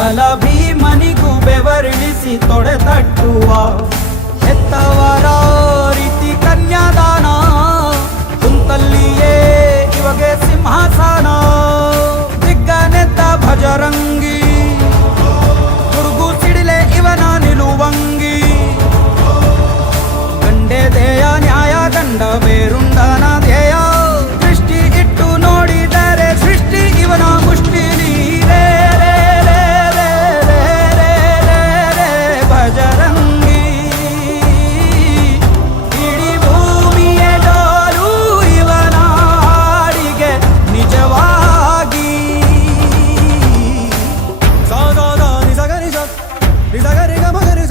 ಬಲ ಭೀಮನಿಗೂ ಬೆವರಿಳಿಸಿ ತೊಡೆ ತಟ್ಟುವ விடகர.